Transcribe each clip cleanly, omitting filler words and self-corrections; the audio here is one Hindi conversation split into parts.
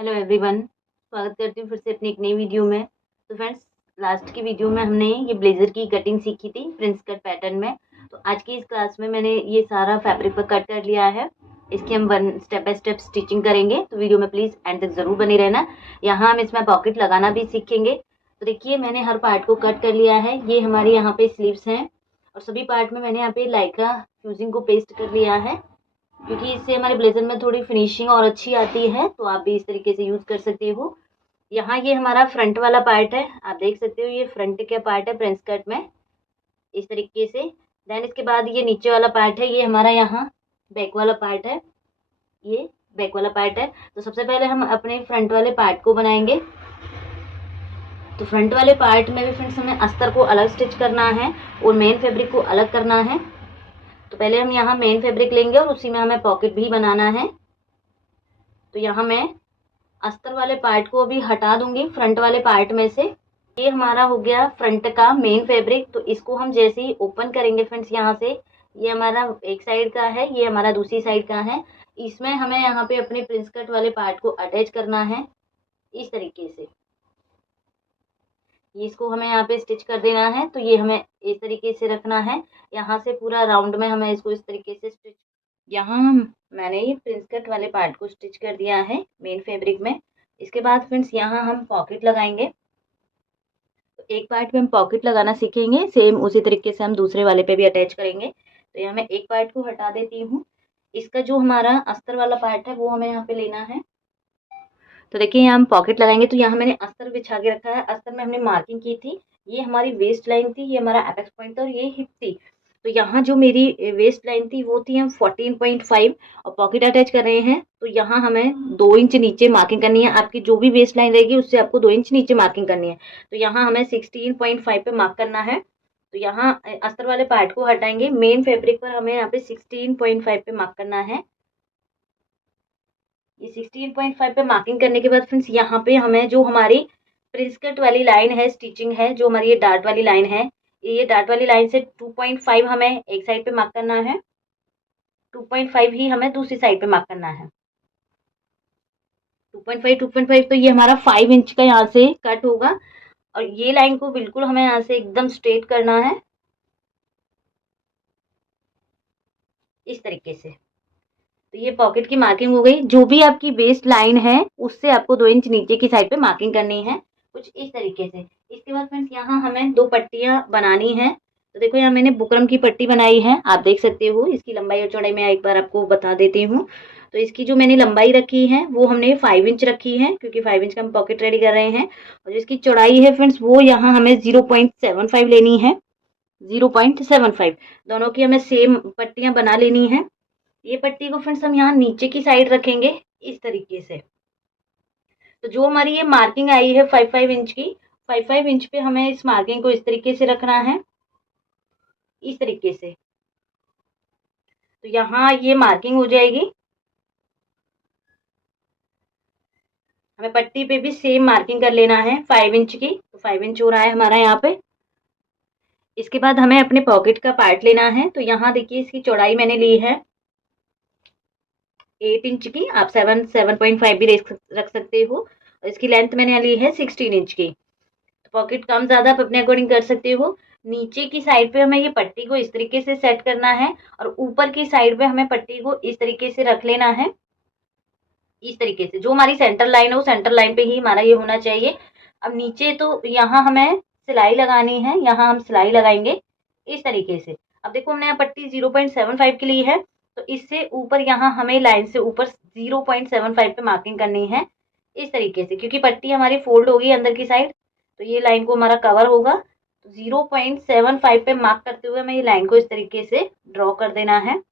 हेलो एवरीवन, स्वागत करती हूँ फिर से अपनी एक नई वीडियो में। तो फ्रेंड्स, लास्ट की वीडियो में हमने ये ब्लेजर की कटिंग सीखी थी प्रिंस कट पैटर्न में। तो आज की इस क्लास में मैंने ये सारा फैब्रिक पर कट कर लिया है। इसकी हम one step by step stitching करेंगे, तो वीडियो में प्लीज़ एंड तक ज़रूर बने रहना। यहाँ हम इसमें पॉकेट लगाना भी सीखेंगे। तो देखिए, मैंने हर पार्ट को कट कर लिया है। ये हमारे यहाँ पे स्लीव्स हैं और सभी पार्ट में मैंने यहाँ पे लाइक्रा फ्यूजिंग को पेस्ट कर लिया है, क्योंकि इससे हमारे ब्लेजर में थोड़ी फिनिशिंग और अच्छी आती है। तो आप भी इस तरीके से यूज कर सकते हो। यहाँ ये हमारा फ्रंट वाला पार्ट है, आप देख सकते हो ये फ्रंट का पार्ट है प्रिंस कट में, इस तरीके से। देन इसके बाद ये नीचे वाला पार्ट है, ये हमारा यहाँ बैक वाला पार्ट है, ये बैक वाला पार्ट है। तो सबसे पहले हम अपने फ्रंट वाले पार्ट को बनाएंगे। तो फ्रंट वाले पार्ट में भी फ्रेंड्स हमें अस्तर को अलग स्टिच करना है और मेन फैब्रिक को अलग करना है। तो पहले हम यहाँ मेन फैब्रिक लेंगे और उसी में हमें पॉकेट भी बनाना है। तो यहाँ मैं अस्तर वाले पार्ट को अभी हटा दूंगी फ्रंट वाले पार्ट में से। ये हमारा हो गया फ्रंट का मेन फैब्रिक। तो इसको हम जैसे ही ओपन करेंगे फ्रेंड्स, यहाँ से ये हमारा एक साइड का है, ये हमारा दूसरी साइड का है। इसमें हमें यहाँ पे अपने प्रिंस कट वाले पार्ट को अटैच करना है इस तरीके से। ये इसको हमें यहाँ पे स्टिच कर देना है। तो ये हमें इस तरीके से रखना है, यहाँ से पूरा राउंड में हमें इसको इस तरीके से स्टिच। यहाँ मैंने ये प्रिंस कट वाले पार्ट को स्टिच कर दिया है मेन फैब्रिक में। इसके बाद फ्रेंड्स यहाँ हम पॉकेट लगाएंगे। तो एक पार्ट पे हम पॉकेट लगाना सीखेंगे, सेम उसी तरीके से हम दूसरे वाले पे भी अटैच करेंगे। तो यहाँ मैं एक पार्ट को हटा देती हूँ। इसका जो हमारा अस्तर वाला पार्ट है वो हमें यहाँ पे लेना है। तो देखिए, यहाँ हम पॉकेट लगाएंगे। तो यहाँ मैंने अस्तर बिछा के रखा है। अस्तर में हमने मार्किंग की थी, ये हमारी वेस्ट लाइन थी, ये हमारा एपेक्स पॉइंट था और ये हिप थी। तो यहाँ जो मेरी वेस्ट लाइन थी वो थी हम 14.5 और पॉकेट अटैच कर रहे हैं। तो यहाँ हमें 2 इंच नीचे मार्किंग करनी है। आपकी जो भी वेस्ट लाइन रहेगी उससे आपको 2 इंच नीचे मार्किंग करनी है। तो यहाँ हमें 16.5 पे मार्क करना है। तो यहाँ अस्तर वाले पार्ट को हटाएंगे, मेन फैब्रिक पर हमें यहाँ पे 16.5 पे मार्क करना है। ये 16.5 पे मार्किंग करने के बाद फ्रेंड्स यहाँ पे हमें जो हमारी प्रिंस कट वाली लाइन है, स्टिचिंग है, जो हमारी ये डार्ट वाली लाइन है, ये डार्ट वाली लाइन से 2.5 हमें एक साइड पे मार्क करना है, 2.5 ही हमें दूसरी साइड पे मार्क करना है। 2.5 तो ये हमारा 5 इंच का यहाँ से कट होगा और ये लाइन को बिल्कुल हमें यहाँ से एकदम स्ट्रेट करना है इस तरीके से। तो ये पॉकेट की मार्किंग हो गई। जो भी आपकी वेस्ट लाइन है उससे आपको 2 इंच नीचे की साइड पे मार्किंग करनी है, कुछ इस तरीके से। इसके बाद फ्रेंड्स यहाँ हमें 2 पट्टियां बनानी है। तो देखो, यहाँ मैंने बुकरम की पट्टी बनाई है, आप देख सकते हो। इसकी लंबाई और चौड़ाई मैं एक बार आपको बता देती हूँ। तो इसकी जो मैंने लंबाई रखी है वो हमने 5 इंच रखी है, क्योंकि 5 इंच का हम पॉकेट रेडी कर रहे हैं। और जिसकी चौड़ाई है फ्रेंड्स वो यहाँ हमें 0.75 लेनी है, 0.75। दोनों की हमें सेम पट्टियां बना लेनी है। ये पट्टी को फ्रेंड्स हम यहाँ नीचे की साइड रखेंगे इस तरीके से। तो जो हमारी ये मार्किंग आई है 5 इंच की, 5 इंच पे हमें इस मार्किंग को इस तरीके से रखना है, इस तरीके से। तो यहाँ ये मार्किंग हो जाएगी। हमें पट्टी पे भी सेम मार्किंग कर लेना है 5 इंच की। तो 5 इंच हो रहा है हमारा यहाँ पे। इसके बाद हमें अपने पॉकेट का पार्ट लेना है। तो यहाँ देखिए, इसकी चौड़ाई मैंने ली है 8 इंच की, आप 7.5 भी रख सकते हो। और इसकी लेंथ मैंने ली है 16 इंच की। तो पॉकेट कम ज़्यादा आप अपने अकॉर्डिंग कर सकते हो। नीचे की साइड पे हमें ये पट्टी को इस तरीके से सेट करना है और ऊपर की साइड पे हमें पट्टी को इस तरीके से रख लेना है, इस तरीके से। जो हमारी सेंटर लाइन है वो सेंटर लाइन पे ही हमारा ये होना चाहिए। अब नीचे तो यहाँ हमें सिलाई लगानी है, यहाँ हम सिलाई लगाएंगे इस तरीके से। अब देखो, हमने यहाँ पट्टी 0.75 की ली है। तो इससे ऊपर यहाँ हमें लाइन से ऊपर 0.75 पे मार्किंग करनी है इस तरीके से, क्योंकि पट्टी हमारी फोल्ड होगी अंदर की साइड। तो ये लाइन को हमारा कवर होगा। तो 0.75 पे मार्क करते हुए हमें ये लाइन को इस तरीके से ड्रॉ कर देना है।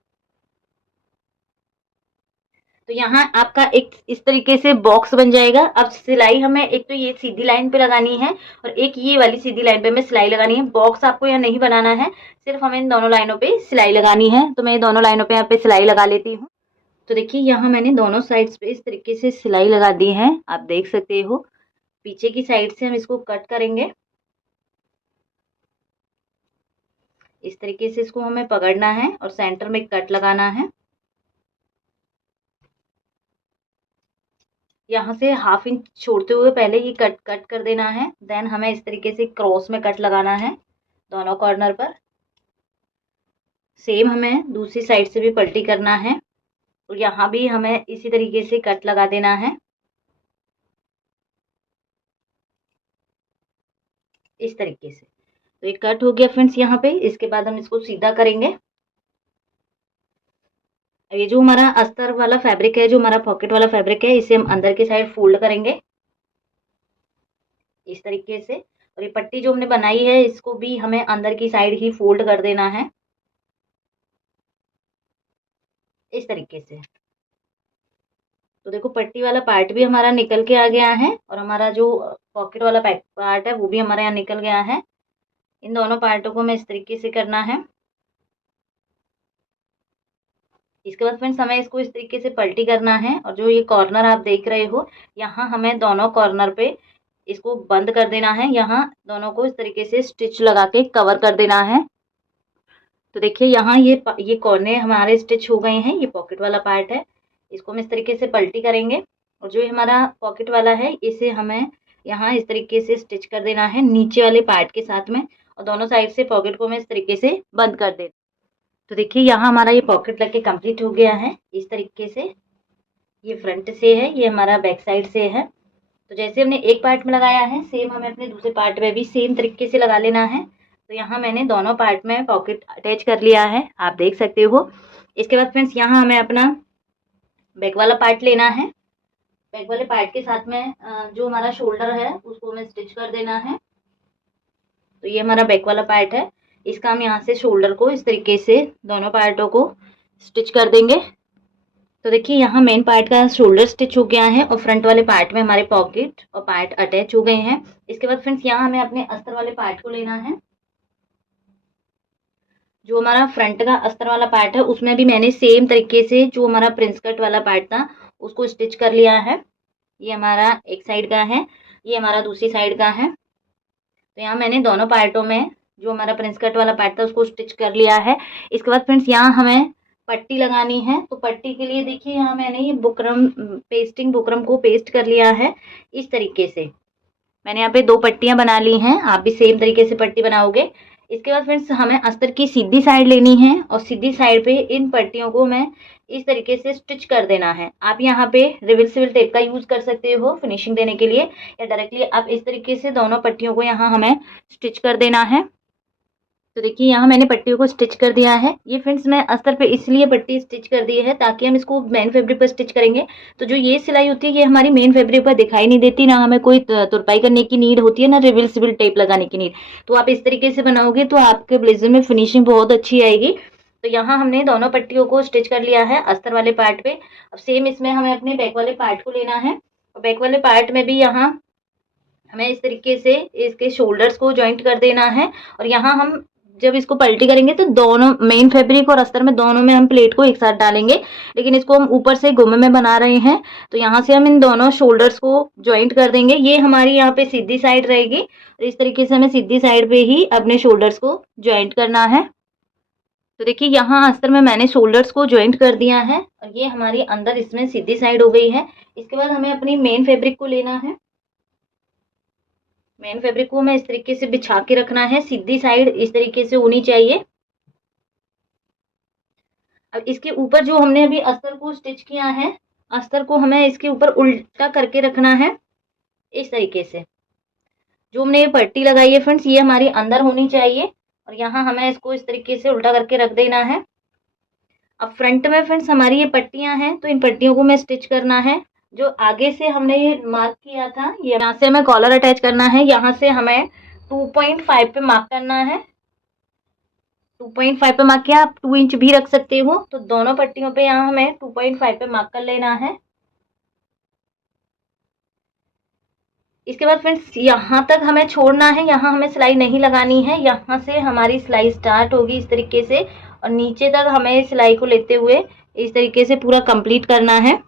तो यहाँ आपका एक इस तरीके से बॉक्स बन जाएगा। अब सिलाई हमें एक तो ये सीधी लाइन पे लगानी है और एक ये वाली सीधी लाइन पे हमें सिलाई लगानी है। बॉक्स आपको यहाँ नहीं बनाना है, सिर्फ हमें इन दोनों लाइनों पे सिलाई लगानी है। तो मैं दोनों लाइनों पे यहाँ पे सिलाई लगा लेती हूँ। तो देखिए, यहाँ मैंने दोनों साइड्स पे इस तरीके से सिलाई लगा दी है, आप देख सकते हो। पीछे की साइड से हम इसको कट करेंगे इस तरीके से। इसको हमें पकड़ना है और सेंटर में कट लगाना है। यहाँ से 1/2 इंच छोड़ते हुए पहले ये कट कर देना है। देन हमें इस तरीके से क्रॉस में कट लगाना है दोनों कॉर्नर पर। सेम हमें दूसरी साइड से भी पलटी करना है और यहाँ भी हमें इसी तरीके से कट लगा देना है, इस तरीके से। तो ये कट हो गया फ्रेंड्स यहाँ पे। इसके बाद हम इसको सीधा करेंगे। ये जो हमारा अस्तर वाला फैब्रिक है, जो हमारा पॉकेट वाला फैब्रिक है, इसे हम अंदर की साइड फोल्ड करेंगे इस तरीके से। और ये पट्टी जो हमने बनाई है इसको भी हमें अंदर की साइड ही फोल्ड कर देना है इस तरीके से। तो देखो पट्टी वाला पार्ट भी हमारा निकल के आ गया है और हमारा जो पॉकेट वाला पार्ट है वो भी हमारे यहाँ निकल गया है। इन दोनों पार्टों को हमें इस तरीके से करना है। इसके बाद फ्रेंड्स हमें इसको इस तरीके से पलटी करना है और जो ये कॉर्नर आप देख रहे हो, यहाँ हमें दोनों कॉर्नर पे इसको बंद कर देना है। यहाँ दोनों को इस तरीके से स्टिच लगा के कवर कर देना है। तो देखिए यहाँ ये कोने हमारे स्टिच हो गए हैं। ये पॉकेट वाला पार्ट है, इसको हम इस तरीके से पलटी करेंगे और जो हमारा पॉकेट वाला है इसे हमें यहाँ इस तरीके से स्टिच कर देना है नीचे वाले पार्ट के साथ में। और दोनों साइड से पॉकेट को मैं इस तरीके से बंद कर देती। तो देखिए यहाँ हमारा ये पॉकेट लग के कंप्लीट हो गया है इस तरीके से। ये फ्रंट से है, ये हमारा बैक साइड से है। तो जैसे हमने एक पार्ट में लगाया है, सेम हमें अपने दूसरे पार्ट में भी सेम तरीके से लगा लेना है। तो यहाँ मैंने दोनों पार्ट में पॉकेट अटैच कर लिया है, आप देख सकते हो। इसके बाद फ्रेंड्स यहाँ हमें अपना बैक वाला पार्ट लेना है। बैक वाले पार्ट के साथ में जो हमारा शोल्डर है उसको हमें स्टिच कर देना है। तो ये हमारा बैक वाला पार्ट है, इसका हम यहाँ से शोल्डर को इस तरीके से दोनों पार्टों को स्टिच कर देंगे। तो देखिए यहाँ मेन पार्ट का शोल्डर स्टिच हो गया है और फ्रंट वाले पार्ट में हमारे पॉकेट और पार्ट अटैच हो गए हैं। इसके बाद फ्रेंड्स यहाँ हमें अपने अस्तर वाले पार्ट को लेना है। जो हमारा फ्रंट का अस्तर वाला पार्ट है उसमें भी मैंने सेम तरीके से जो हमारा प्रिंस कट वाला पार्ट था उसको स्टिच कर लिया है। ये हमारा एक साइड का है, ये हमारा दूसरी साइड का है। तो यहाँ मैंने दोनों पार्टों में जो हमारा प्रिंस कट वाला पार्ट था उसको स्टिच कर लिया है। इसके बाद फ्रेंड्स यहाँ हमें पट्टी लगानी है। तो पट्टी के लिए देखिए यहाँ मैंने ये बुकरम को पेस्ट कर लिया है इस तरीके से। मैंने यहाँ पे 2 पट्टियाँ बना ली हैं, आप भी सेम तरीके से पट्टी बनाओगे। इसके बाद फ्रेंड्स हमें अस्तर की सीधी साइड लेनी है और सीधी साइड पे इन पट्टियों को मैं इस तरीके से स्टिच कर देना है। आप यहाँ पे रिवर्सिबल टेप का यूज कर सकते हो फिनिशिंग देने के लिए, या डायरेक्टली आप इस तरीके से दोनों पट्टियों को यहाँ हमें स्टिच कर देना है। तो देखिए यहाँ मैंने पट्टियों को स्टिच कर दिया है। ये फ्रेंड्स मैं अस्तर पे इसलिए पट्टी स्टिच कर दी है ताकि हम इसको मेन फैब्रिक पर स्टिच करेंगे तो जो ये सिलाई होती है ये हमारी मेन फैब्रिक पर दिखाई नहीं देती, ना हमें कोई तुरपाई करने की नीड होती है, ना रिवर्सिबल टेप लगाने की नीड। तो आप इस तरीके से बनाओगे तो आपके ब्लेजर में फिनिशिंग बहुत अच्छी आएगी। तो यहाँ हमने दोनों पट्टियों को स्टिच कर लिया है अस्तर वाले पार्ट पे। अब सेम इसमें हमें अपने बैक वाले पार्ट को लेना है और बैक वाले पार्ट में भी यहाँ हमें इस तरीके से इसके शोल्डर्स को ज्वाइंट कर देना है। और यहाँ हम जब इसको पलटी करेंगे तो दोनों मेन फैब्रिक और अस्तर में दोनों में हम प्लेट को एक साथ डालेंगे, लेकिन इसको हम ऊपर से गुम्मे में बना रहे हैं। तो यहाँ से हम इन दोनों शोल्डर्स को ज्वाइंट कर देंगे। ये हमारी यहाँ पे सीधी साइड रहेगी और इस तरीके से हमें सीधी साइड पे ही अपने शोल्डर्स को ज्वाइंट करना है। तो देखिए यहाँ अस्तर में मैंने शोल्डर्स को ज्वाइंट कर दिया है और ये हमारी अंदर इसमें सीधी साइड हो गई है। इसके बाद हमें अपनी मेन फैब्रिक को लेना है। मेन फैब्रिक को हमें इस तरीके से बिछा के रखना है, सीधी साइड इस तरीके से होनी चाहिए। अब इसके ऊपर जो हमने अभी अस्तर को स्टिच किया है, अस्तर को हमें इसके ऊपर उल्टा करके रखना है इस तरीके से। जो हमने ये पट्टी लगाई है फ्रेंड्स ये हमारी अंदर होनी चाहिए और यहाँ हमें इसको इस तरीके से उल्टा करके रख देना है। अब फ्रंट में फ्रेंड्स हमारी ये पट्टियां हैं तो इन पट्टियों को हमें स्टिच करना है। जो आगे से हमने ये मार्क किया था, ये यहाँ से हमें कॉलर अटैच करना है। यहाँ से हमें 2.5 पे मार्क करना है। 2.5 पे मार्क किया, आप 2 इंच भी रख सकते हो। तो दोनों पट्टियों पे यहाँ हमें 2.5 पे मार्क कर लेना है। इसके बाद फ्रेंड्स यहाँ तक हमें छोड़ना है, यहाँ हमें सिलाई नहीं लगानी है। यहाँ से हमारी सिलाई स्टार्ट होगी इस तरीके से और नीचे तक हमें सिलाई को लेते हुए इस तरीके से पूरा कंप्लीट करना है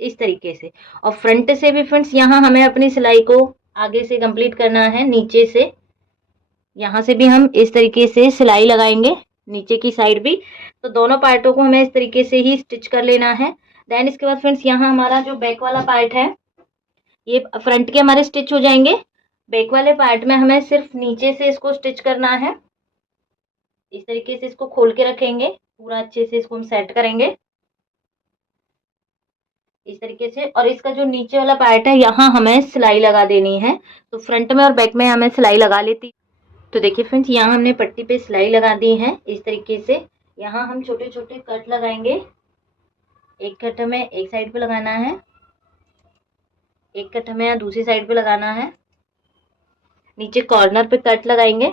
इस तरीके से। और फ्रंट से भी फ्रेंड्स यहाँ हमें अपनी सिलाई को आगे से कंप्लीट करना है नीचे से। यहाँ से भी हम इस तरीके से सिलाई लगाएंगे नीचे की साइड भी। तो दोनों पार्टों को हमें इस तरीके से ही स्टिच कर लेना है। देन इसके बाद फ्रेंड्स यहाँ हमारा जो बैक वाला पार्ट है ये फ्रंट के हमारे स्टिच हो जाएंगे। बैक वाले पार्ट में हमें सिर्फ नीचे से इसको स्टिच करना है। इस तरीके से इसको खोल के रखेंगे, पूरा अच्छे से इसको हम सेट करेंगे इस तरीके से। और इसका जो नीचे वाला पार्ट है यहाँ हमें सिलाई लगा देनी है। तो फ्रंट में और बैक में हमें सिलाई लगा लेती। तो देखिए फ्रेंड्स, यहाँ हमने पट्टी पे सिलाई लगा दी है इस तरीके से। यहाँ हम छोटे छोटे कट लगाएंगे। एक कट हमें एक साइड पे लगाना है, एक कट हमें यहाँ दूसरी साइड पे लगाना है। नीचे कॉर्नर पे कट लगाएंगे।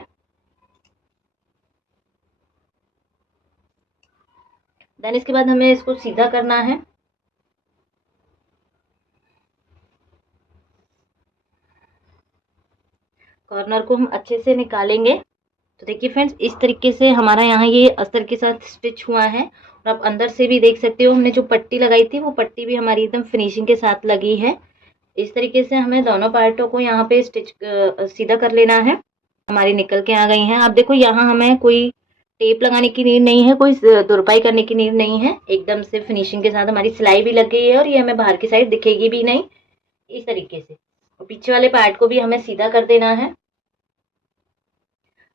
देन इसके बाद हमें इसको सीधा करना है। कॉर्नर को हम अच्छे से निकालेंगे। तो देखिए फ्रेंड्स, इस तरीके से हमारा यहाँ ये अस्तर के साथ स्टिच हुआ है। और आप अंदर से भी देख सकते हो, हमने जो पट्टी लगाई थी वो पट्टी भी हमारी एकदम फिनिशिंग के साथ लगी है। इस तरीके से हमें दोनों पार्टों को यहाँ पे स्टिच सीधा कर लेना है। हमारी निकल के आ गई हैं। आप देखो, यहाँ हमें कोई टेप लगाने की नीड नहीं है, कोई तुरपाई करने की नीड नहीं है। एकदम से फिनिशिंग के साथ हमारी सिलाई भी लग गई है और ये हमें बाहर की साइड दिखेगी भी नहीं इस तरीके से। और पीछे वाले पार्ट को भी हमें सीधा कर देना है।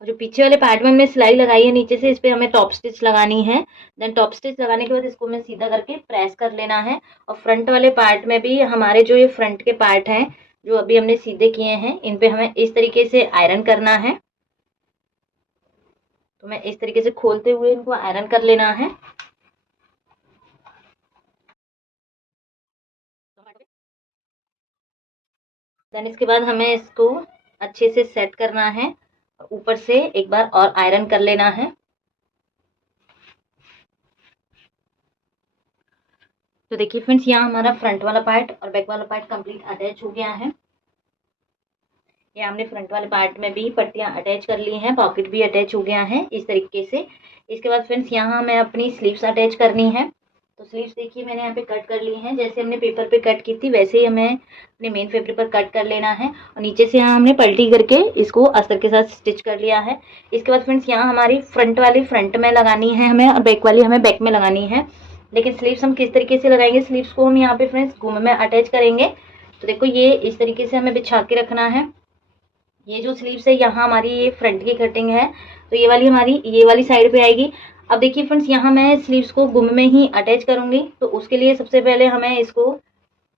और जो पीछे वाले पार्ट में हमने सिलाई लगाई है नीचे से, इस पे हमें टॉप स्टिच लगानी है। देन टॉप स्टिच लगाने के बाद इसको हमें सीधा करके प्रेस कर लेना है। और फ्रंट वाले पार्ट में भी हमारे जो ये फ्रंट के पार्ट हैं जो अभी हमने सीधे किए हैं, इन पे हमें इस तरीके से आयरन करना है। तो मैं इस तरीके से खोलते हुए इनको आयरन कर लेना है। देन इसके बाद हमें इसको अच्छे से सेट करना है। ऊपर से एक बार और आयरन कर लेना है। तो देखिए फ्रेंड्स, यहाँ हमारा फ्रंट वाला पार्ट और बैक वाला पार्ट कंप्लीट अटैच हो गया है। ये हमने फ्रंट वाले पार्ट में भी पट्टियाँ अटैच कर ली हैं, पॉकेट भी अटैच हो गया है इस तरीके से। इसके बाद फ्रेंड्स, यहाँ हमें अपनी स्लीव्स अटैच करनी है। तो स्लीव्स देखिए मैंने यहाँ पे कट कर ली हैं। जैसे हमने पेपर पे कट की थी वैसे ही हमें अपने मेन फैब्रिक पर कट कर लेना है। और नीचे से यहाँ हमने पलटी करके इसको अस्तर के साथ स्टिच कर लिया है। इसके बाद फ्रेंड्स, यहाँ हमारी फ्रंट वाली फ्रंट में लगानी है हमें और बैक वाली हमें बैक में लगानी है। लेकिन स्लीव्स हम किस तरीके से लगाएंगे, स्लीव्स को हम यहाँ पे फ्रेंड्स घूम में अटैच करेंगे। तो देखो, ये इस तरीके से हमें बिछा के रखना है। ये जो स्लीव्स है यहाँ हमारी ये फ्रंट की कटिंग है, तो ये वाली हमारी ये वाली साइड पे आएगी। अब देखिए फ्रेंड्स, यहाँ मैं स्लीव्स को गुम में ही अटैच करूंगी। तो उसके लिए सबसे पहले हमें इसको,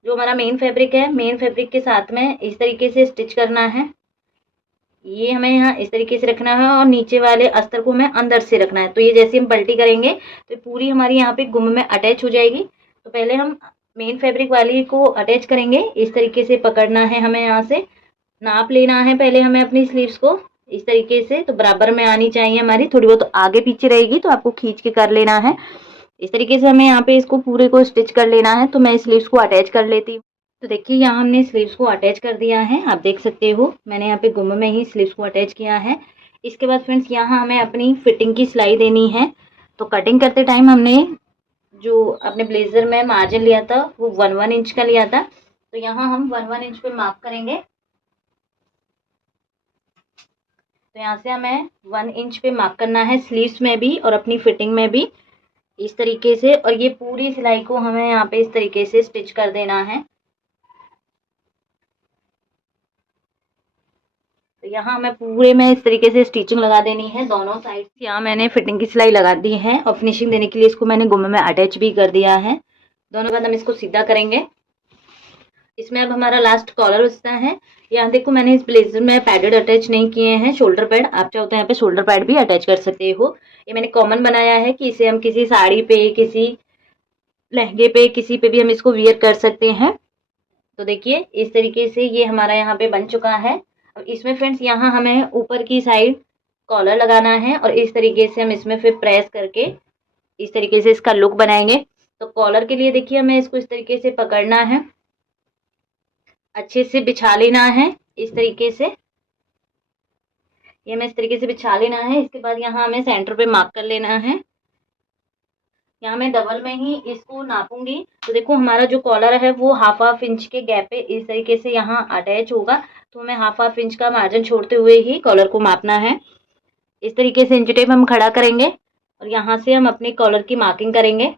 जो हमारा मेन फैब्रिक है, मेन फैब्रिक के साथ में इस तरीके से स्टिच करना है। ये हमें यहाँ इस तरीके से रखना है और नीचे वाले अस्तर को हमें अंदर से रखना है। तो ये जैसे हम पलटी करेंगे तो पूरी हमारी यहाँ पे गुम में अटैच हो जाएगी। तो पहले हम मेन फैब्रिक वाली को अटैच करेंगे। इस तरीके से पकड़ना है हमें, यहाँ से नाप लेना है पहले हमें अपनी स्लीव्स को इस तरीके से। तो बराबर में आनी चाहिए हमारी, थोड़ी बहुत तो आगे पीछे रहेगी तो आपको खींच के कर लेना है। इस तरीके से हमें यहाँ पे इसको पूरे को स्टिच कर लेना है। तो मैं स्लीव्स को अटैच कर लेती हूँ। तो देखिए, यहाँ हमने स्लीव्स को अटैच कर दिया है। आप देख सकते हो मैंने यहाँ पे गुम में ही स्लीव्स को अटैच किया है। इसके बाद फ्रेंड्स, यहाँ हमें अपनी फिटिंग की सिलाई देनी है। तो कटिंग करते टाइम हमने जो अपने ब्लेजर में मार्जिन लिया था वो 1 इंच का लिया था। तो यहाँ हम 1 इंच पे मार्क करेंगे। तो यहाँ से हमें 1 इंच पे मार्क करना है, स्लीव्स में भी और अपनी फिटिंग में भी इस तरीके से। और ये पूरी सिलाई को हमें यहाँ पे इस तरीके से स्टिच कर देना है। तो यहाँ हमें पूरे में इस तरीके से स्टिचिंग लगा देनी है दोनों साइड। यहाँ मैंने फिटिंग की सिलाई लगा दी है और फिनिशिंग देने के लिए इसको मैंने गुम्मे में अटैच भी कर दिया है। दोनों बाद हम इसको सीधा करेंगे। इसमें अब हमारा लास्ट कॉलर बचता है। यहाँ देखो, मैंने इस ब्लेजर में पैडेड अटैच नहीं किए हैं, शोल्डर पैड। आप चाहो तो यहाँ पे शोल्डर पैड भी अटैच कर सकते हो। ये मैंने कॉमन बनाया है कि इसे हम किसी साड़ी पे, किसी लहंगे पे, किसी पे भी हम इसको वियर कर सकते हैं। तो देखिए, इस तरीके से ये हमारा यहाँ पे बन चुका है। अब इसमें फ्रेंड्स, यहाँ हमें ऊपर की साइड कॉलर लगाना है और इस तरीके से हम इसमें फिर प्रेस करके इस तरीके से इसका लुक बनाएंगे। तो कॉलर के लिए देखिए, हमें इसको इस तरीके से पकड़ना है, अच्छे से बिछा लेना है इस तरीके से। ये हमें इस तरीके से बिछा लेना है। इसके बाद यहाँ हमें सेंटर पे मार्क कर लेना है। यहाँ मैं डबल में ही इसको नापूंगी। तो देखो, हमारा जो कॉलर है वो हाफ इंच के गैप पे इस तरीके से यहाँ अटैच होगा। तो हमें हाफ इंच का मार्जिन छोड़ते हुए ही कॉलर को मापना है। इस तरीके से इंच टेप हम खड़ा करेंगे और यहाँ से हम अपने कॉलर की मार्किंग करेंगे।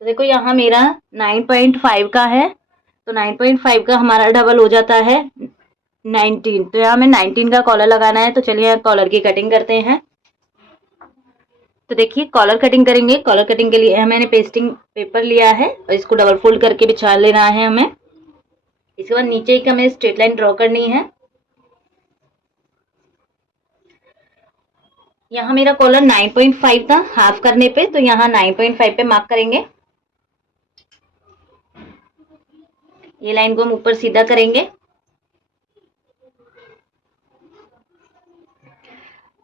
तो देखो यहाँ मेरा 9.5 का है, तो 9.5 का हमारा डबल हो जाता है 19। तो यहाँ हमें 19 का कॉलर लगाना है। तो चलिए यहाँ कॉलर की कटिंग करते हैं। तो देखिए कॉलर कटिंग करेंगे। कॉलर कटिंग के लिए मैंने पेस्टिंग पेपर लिया है और इसको डबल फोल्ड करके बिछा लेना है हमें। इसके बाद नीचे एक हमें स्ट्रेट लाइन ड्रॉ करनी है। यहाँ मेरा कॉलर 9.5 था हाफ करने पे, तो यहाँ 9.5 पे मार्क करेंगे। ये लाइन को हम ऊपर सीधा करेंगे।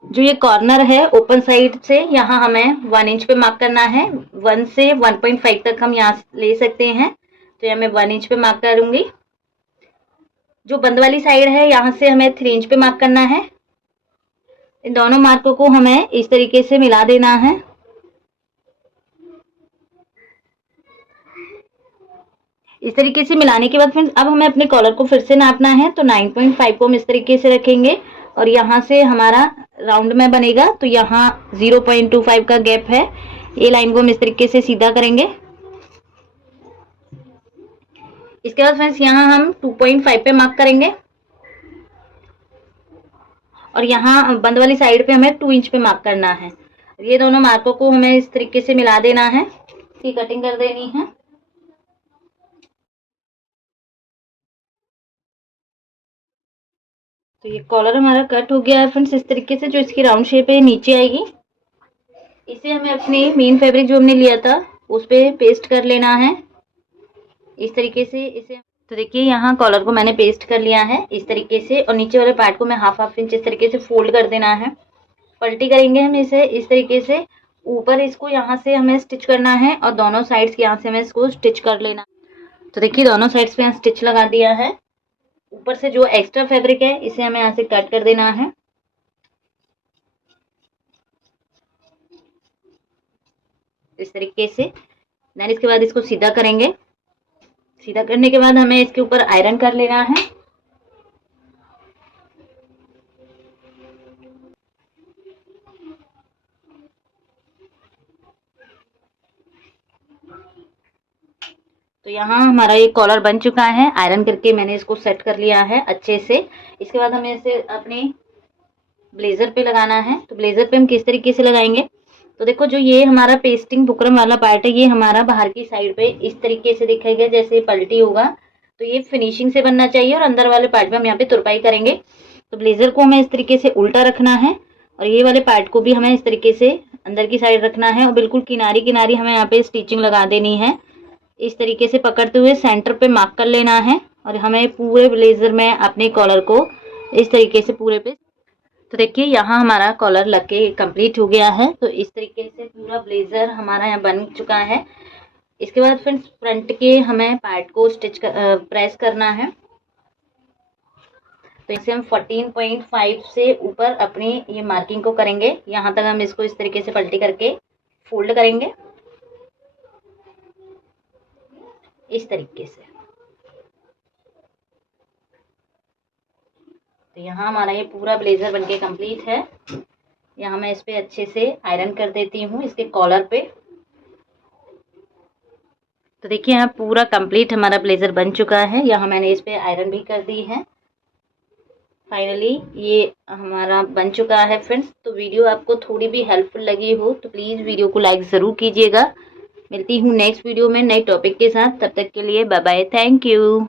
जो ये कॉर्नर है ओपन साइड से, यहाँ हमें 1 इंच पे मार्क करना है। 1 से 1.5 तक हम यहाँ ले सकते हैं। तो यहाँ मैं 1 इंच पे मार्क करूंगी। जो बंद वाली साइड है यहाँ से हमें 3 इंच पे मार्क करना है। इन दोनों मार्कों को हमें इस तरीके से मिला देना है। इस तरीके से मिलाने के बाद फ्रेंड्स अब हमें अपने कॉलर को फिर से नापना है। तो 9.5 को हम इस तरीके से रखेंगे और यहाँ से हमारा राउंड में बनेगा, तो यहाँ 0.25 का गैप है। ये लाइन को हम इस तरीके से सीधा करेंगे। इसके बाद फ्रेंड्स यहाँ हम 2.5 पे मार्क करेंगे और यहाँ बंद वाली साइड पे हमें 2 इंच पे मार्क करना है। ये दोनों मार्कों को हमें इस तरीके से मिला देना है। इसकी कटिंग कर देनी है। तो ये कॉलर हमारा कट हो गया है फ्रेंड्स। इस तरीके से जो इसकी राउंड शेप है नीचे आएगी। इसे हमें अपने मेन फैब्रिक जो हमने लिया था उस पे पेस्ट कर लेना है इस तरीके से। इसे तो देखिए यहाँ कॉलर को मैंने पेस्ट कर लिया है इस तरीके से, और नीचे वाले पार्ट को मैं हाफ इंच इस तरीके से फोल्ड कर देना है। पलटी करेंगे हम इसे इस तरीके से। ऊपर इसको यहाँ से हमें स्टिच करना है और दोनों साइड्स यहाँ से हमें इसको स्टिच कर लेना। तो देखिए दोनों साइड्स पे यहाँ स्टिच लगा दिया है। ऊपर से जो एक्स्ट्रा फैब्रिक है इसे हमें यहाँ से कट कर देना है इस तरीके से। देन इसके बाद इसको सीधा करेंगे। सीधा करने के बाद हमें इसके ऊपर आयरन कर लेना है। तो यहाँ हमारा ये कॉलर बन चुका है। आयरन करके मैंने इसको सेट कर लिया है अच्छे से। इसके बाद हमें इसे अपने ब्लेजर पे लगाना है। तो ब्लेजर पे हम किस तरीके से लगाएंगे, तो देखो जो ये हमारा पेस्टिंग बुकरम वाला पार्ट है ये हमारा बाहर की साइड पे इस तरीके से दिखेगा जैसे पलटी होगा। तो ये फिनिशिंग से बनना चाहिए और अंदर वाले पार्ट में हम यहाँ पे तुरपाई करेंगे। तो ब्लेजर को हमें इस तरीके से उल्टा रखना है और ये वाले पार्ट को भी हमें इस तरीके से अंदर की साइड रखना है और बिल्कुल किनारी किनारी हमें यहाँ पे स्टिचिंग लगा देनी है। इस तरीके से पकड़ते हुए सेंटर पे मार्क कर लेना है और हमें पूरे ब्लेजर में अपने कॉलर को इस तरीके से पूरे पे। तो देखिए यहाँ हमारा कॉलर लग के कंप्लीट हो गया है। तो इस तरीके से पूरा ब्लेजर हमारा यहाँ बन चुका है। इसके बाद फ्रेंड्स फ्रंट के हमें पार्ट को प्रेस करना है। तो इसे हम 14.5 से ऊपर अपनी ये मार्किंग को करेंगे। यहाँ तक हम इसको इस तरीके से पलटी करके फोल्ड करेंगे इस तरीके से। तो यहाँ हमारा ये पूरा ब्लेजर बनके कंप्लीट है। यहाँ मैं इस पे अच्छे से आयरन कर देती हूँ इसके कॉलर पे। तो देखिए यहाँ पूरा कंप्लीट हमारा ब्लेजर बन चुका है। यहाँ मैंने इस पे आयरन भी कर दी है। फाइनली ये हमारा बन चुका है फ्रेंड्स। तो वीडियो आपको थोड़ी भी हेल्पफुल लगी हो तो प्लीज़ वीडियो को लाइक ज़रूर कीजिएगा। मिलती हूँ नेक्स्ट वीडियो में नए टॉपिक के साथ। तब तक के लिए बाय बाय, थैंक यू।